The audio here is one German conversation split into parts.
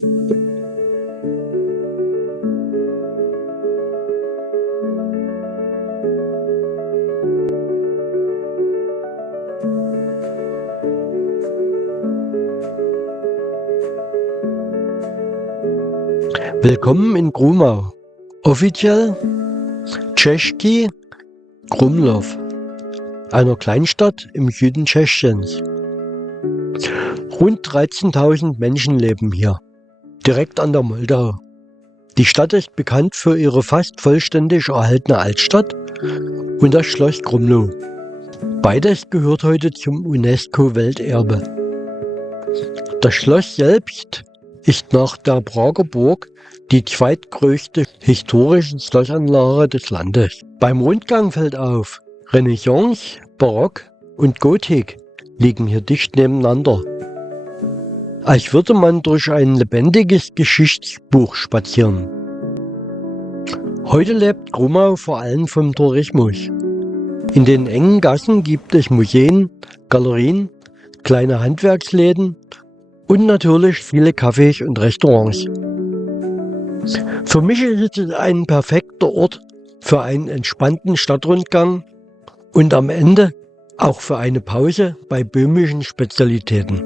Willkommen in Krumau, offiziell Český Krumlov, einer Kleinstadt im Süden Tschechiens. Rund 13.000 Menschen leben hier, direkt an der Moldau. Die Stadt ist bekannt für ihre fast vollständig erhaltene Altstadt und das Schloss Krumlov. Beides gehört heute zum UNESCO-Welterbe. Das Schloss selbst ist nach der Prager Burg die zweitgrößte historische Schlossanlage des Landes. Beim Rundgang fällt auf, Renaissance, Barock und Gotik liegen hier dicht nebeneinander. Als würde man durch ein lebendiges Geschichtsbuch spazieren. Heute lebt Krumau vor allem vom Tourismus. In den engen Gassen gibt es Museen, Galerien, kleine Handwerksläden und natürlich viele Cafés und Restaurants. Für mich ist es ein perfekter Ort für einen entspannten Stadtrundgang und am Ende auch für eine Pause bei böhmischen Spezialitäten.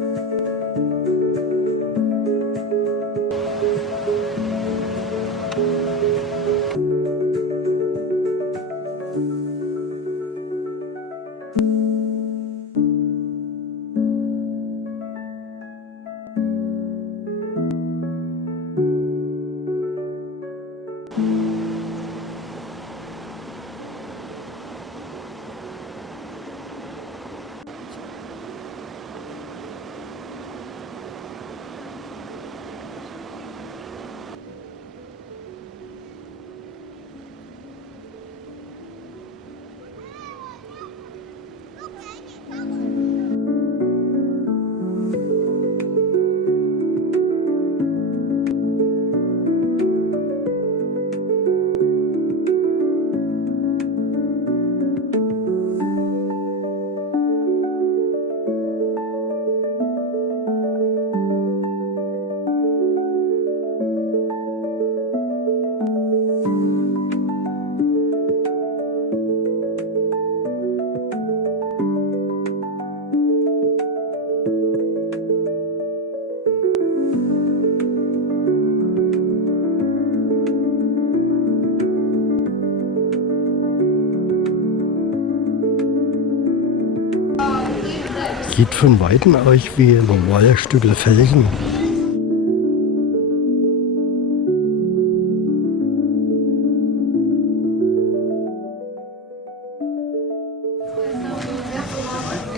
Sieht von Weitem aus wie normale Stücke Felsen.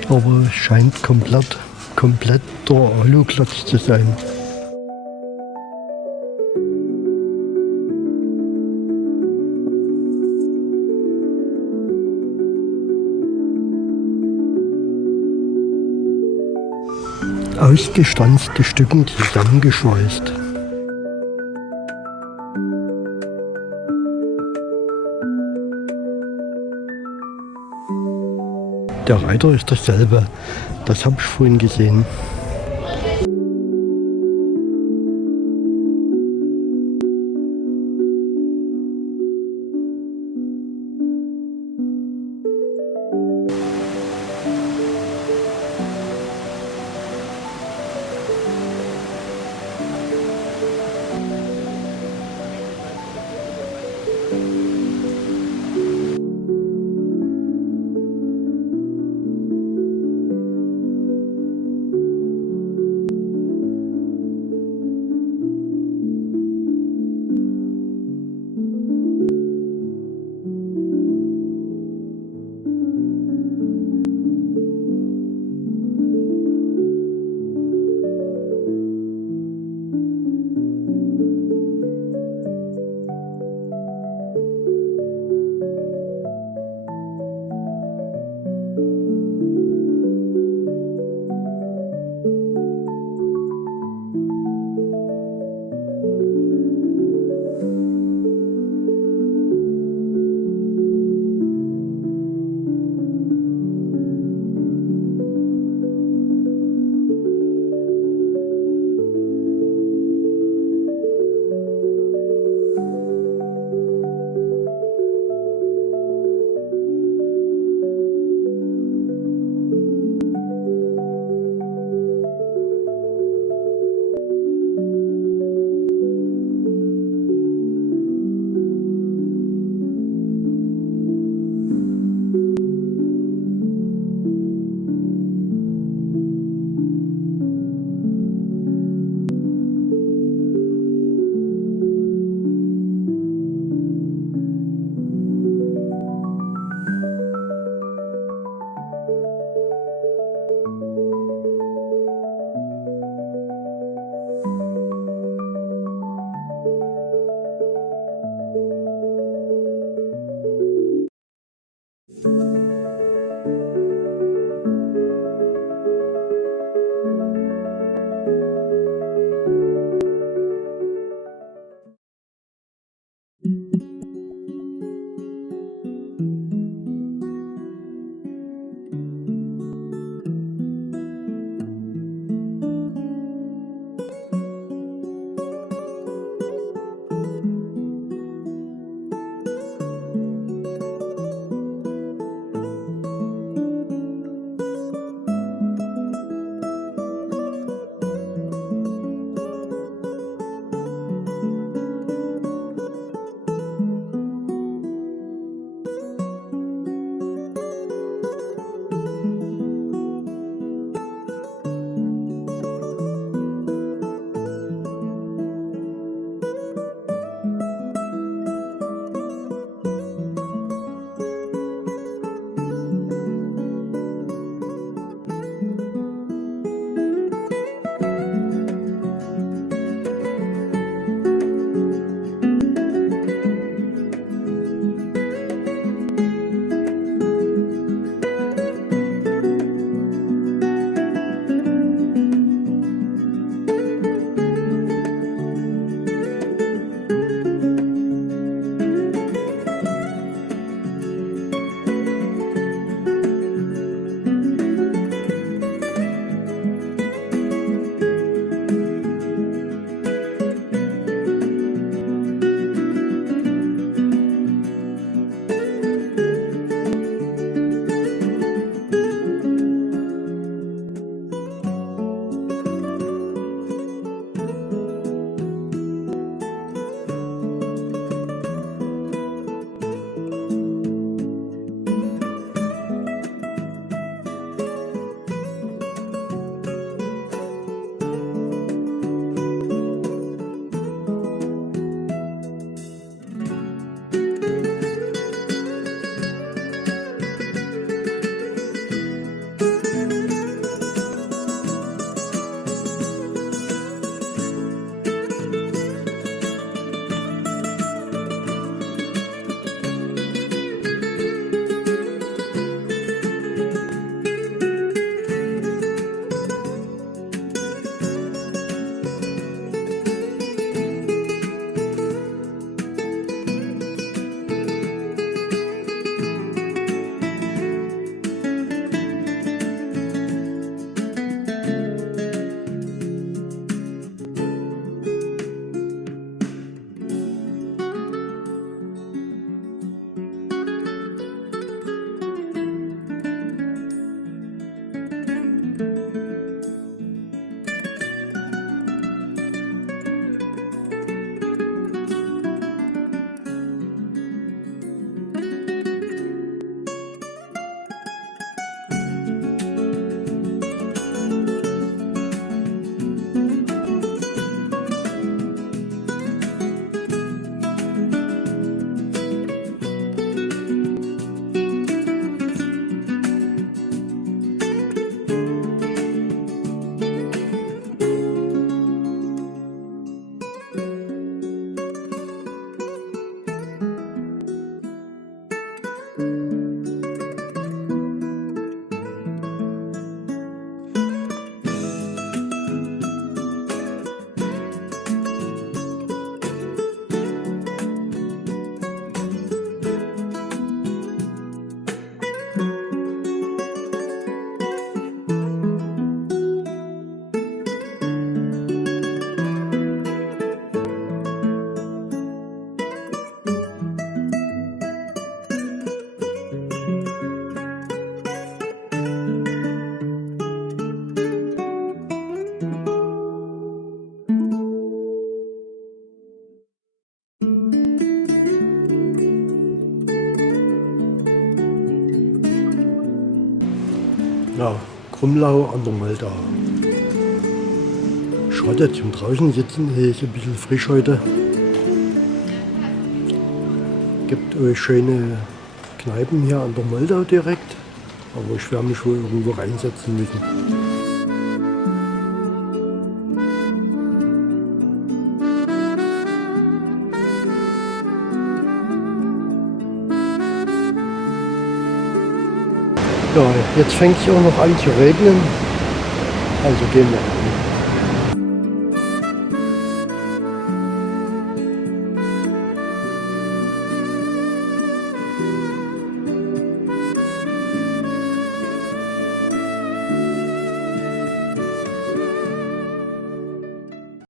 Aber es scheint kompletter Aluklotz zu sein. Ausgestanzte Stücken zusammengeschweißt. Der Reiter ist dasselbe, das habe ich vorhin gesehen. Ja, Krumlau an der Moldau. Schade, zum draußen sitzen ist ein bisschen frisch heute. Gibt euch schöne Kneipen hier an der Moldau direkt, aber ich werde mich wohl irgendwo reinsetzen müssen. Ja, jetzt fängt es auch noch an zu regnen, also gehen wir rein.